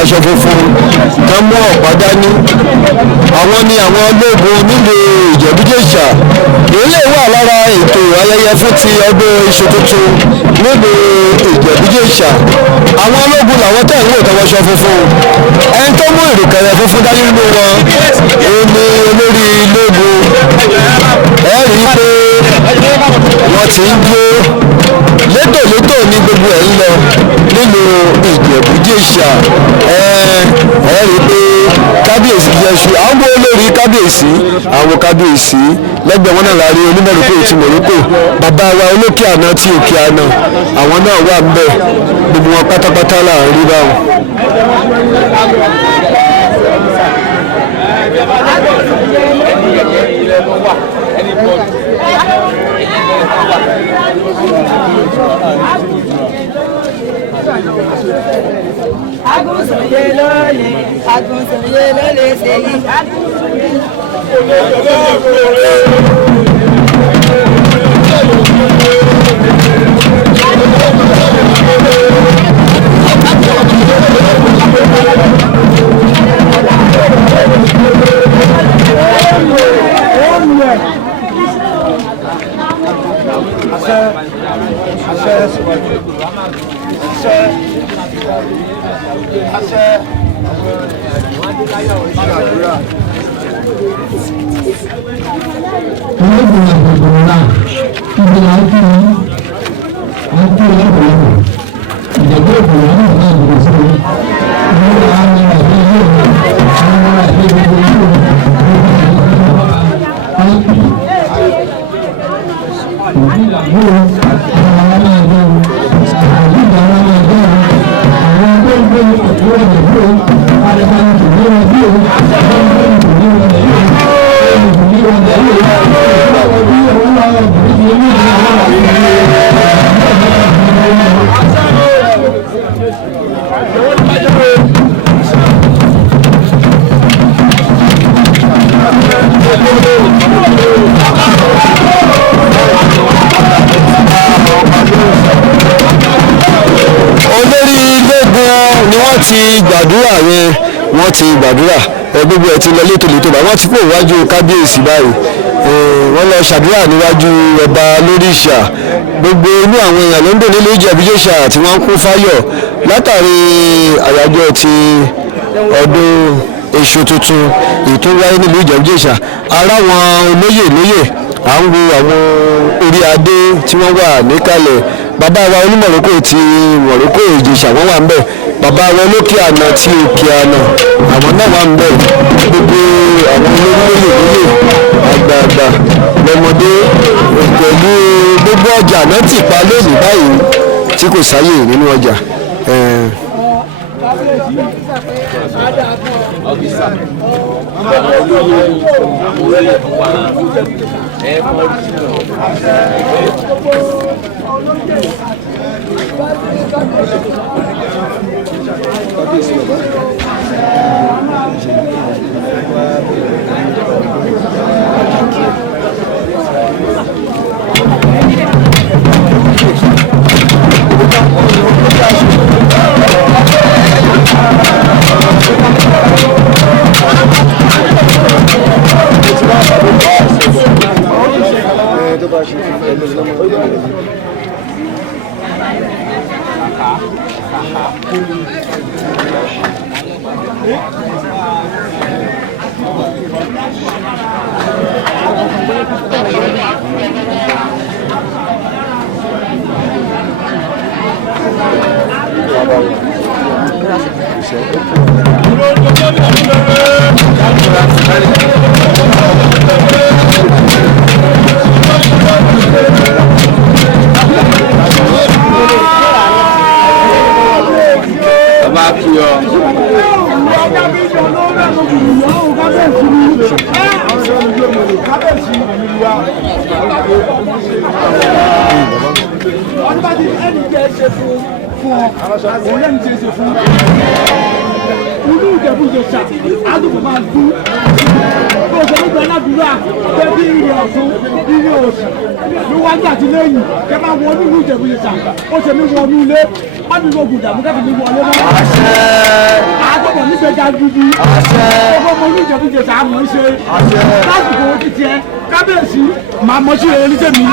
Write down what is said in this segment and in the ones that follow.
aṣọ funfun tán mú ọ̀pá dání àwọn ni àwọn ológun nílùú Ìjẹ̀bú-Jẹ̀ṣà. èyí lè wà lára ètò ayẹyẹ fún ti ọdún iṣu tuntun nílùú Ìjẹ̀bú-Jẹ̀ṣà. àwọn ológun làwọn tẹ̀ ń wò tọwọ́ aṣọ funfun ẹni tó mú ìrùkẹ̀rẹ̀ funfun dání nínú wọn òun ni olórí ológun. ẹ rí i pé wọ́n ti ń jó létòlétò ní gbogbo ẹ̀ ń lọ nílùú Ìjẹ̀bú-Jẹ̀ṣà. ẹ rí i pé kábíyèsí jẹ́sù àwọn olórí kábíyèsí àwọn kábíyèsí lẹ́gbẹ̀ẹ́ wọn náà la rí onímọ̀lùkù ti mọ̀lùkù bàbá wa olókè àná tí òkè àná àwọn náà wà ń bẹ̀ gbogbo wọn pátápátá là ń rí báwọn. Agunsoye lole seyi. wọ́n ti gbàdúrà gbogbo ẹ̀ ti lọ létòlétò bá wọ́n ti kó iwájú kábíyèsí báyìí wọ́n lọ ṣàdúrà níwájú ọba lóríṣà gbogbo inú àwọn èèyàn ló ń dùn nílùú Ìjẹ̀bú-Jẹ̀ṣà tí wọ́n ń kún fáyọ̀ látàrí àyájọ́ ti ọdún iṣu tuntun ètò wáyé nílùú Ìjẹ̀bú-Jẹ̀ṣà ara wọn olóyè à ń wo àwọn orí adé tí wọ́n wà níkàlẹ̀ bàbá wa onímọ̀lókò ti mọ̀lókò Ìjẹ̀ṣà wọ́n wà ń bẹ̀ bàbá wọn lókè àná tí òkè àná àwọn náà wà ń bẹ̀ gbogbo àwọn olóyè àgbààgbà lọ́mọdé pẹ̀lú gbogbo ọjà náà ti pa lónìí báyìí tí kò sáyè nínú ọjà. Ìjẹ̀bú-Jẹ̀ṣà àdúgbò máa dún bó ṣe nígbà ládùúrà bẹ́ẹ̀ bí ìrìn ọ̀tún ilé òsì níwájú àti lẹ́yìn kẹ́ máa wọ nínú Ìjẹ̀bú-Jẹ̀ṣà ó ṣe ní wọnú ilé wọ́n ní ogun ìdààmú kẹ́kẹ́ ní wọlé mọ́. àgbọ̀bọ̀ nígbèjà gidi ọgbọ́n ní Ìjẹ̀bú-Jẹ̀ṣà àmọ́ ṣe lásìkò títí ẹ kábíyèsí màá mọ sí eré tèmi.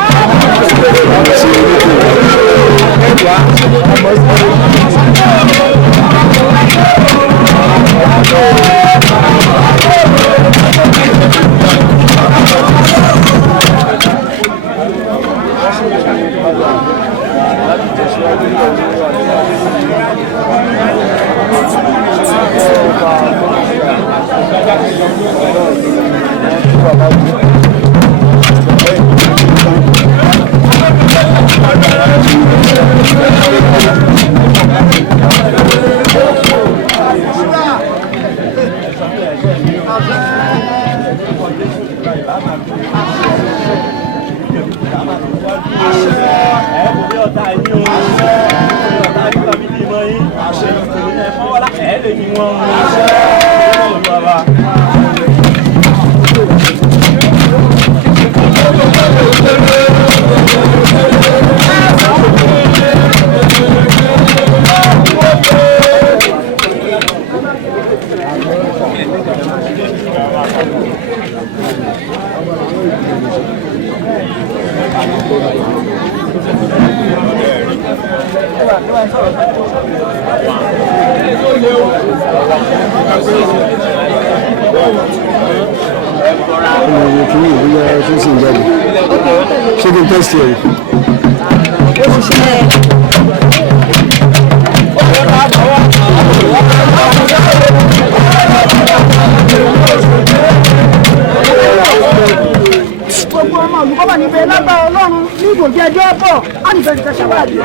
Gbogbo ọmọ olùkọ́ níbẹ̀ lágbára Ọlọ́run ní ìbòjì ẹjọ́ bọ̀ á nìfẹ́ ti tẹ̀sán wáyé.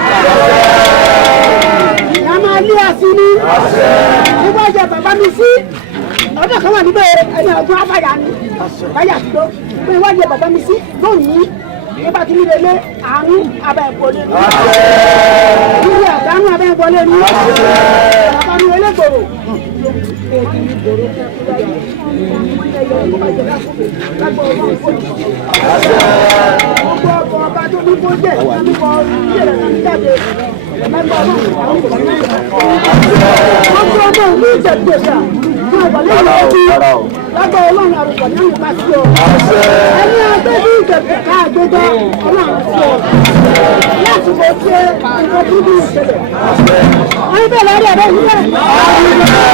Ìyá máa lé àsí ní nígbà jẹ bàbá mi sí ọdún kan wà níbẹ̀ ẹni ọdún afáyà ni báyà tó pé wájú bàbá mi sí lónìí nígbà tí nílé lé àánú abẹ́ ìbọlé ní nílé àdánù abẹ́ ìbọlé ní bàbá mi elégbòrò èdè ìgbòrò gbogbo ọba tó ní kó jẹ́ nípa ilé rẹ̀ náà jáde ẹgbẹ́ ọlọ́run àwọn ìgbà náà gbogbo ọmọ ìlú Ìjẹ̀bú-Jẹ̀ṣà fún ọ̀gbọ̀n lẹ́yìn ọdún lágbà ọlọ́run àrùkọ̀ ní ìgbà sí ọ ẹni ẹgbẹ́ bí Ìjẹ̀bú-Jẹ̀ṣà àgbégbá ọlọ́run sí ọ láti lè ṣe nǹkan tí bí ìṣẹ̀lẹ̀ wọ́n ń bẹ̀rẹ̀ rẹ̀ rẹ̀ nílẹ̀.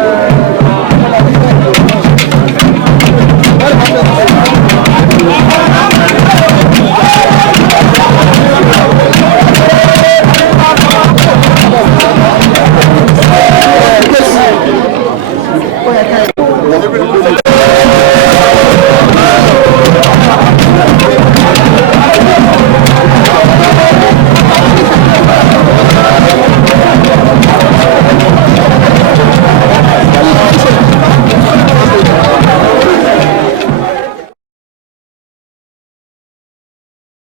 Hello.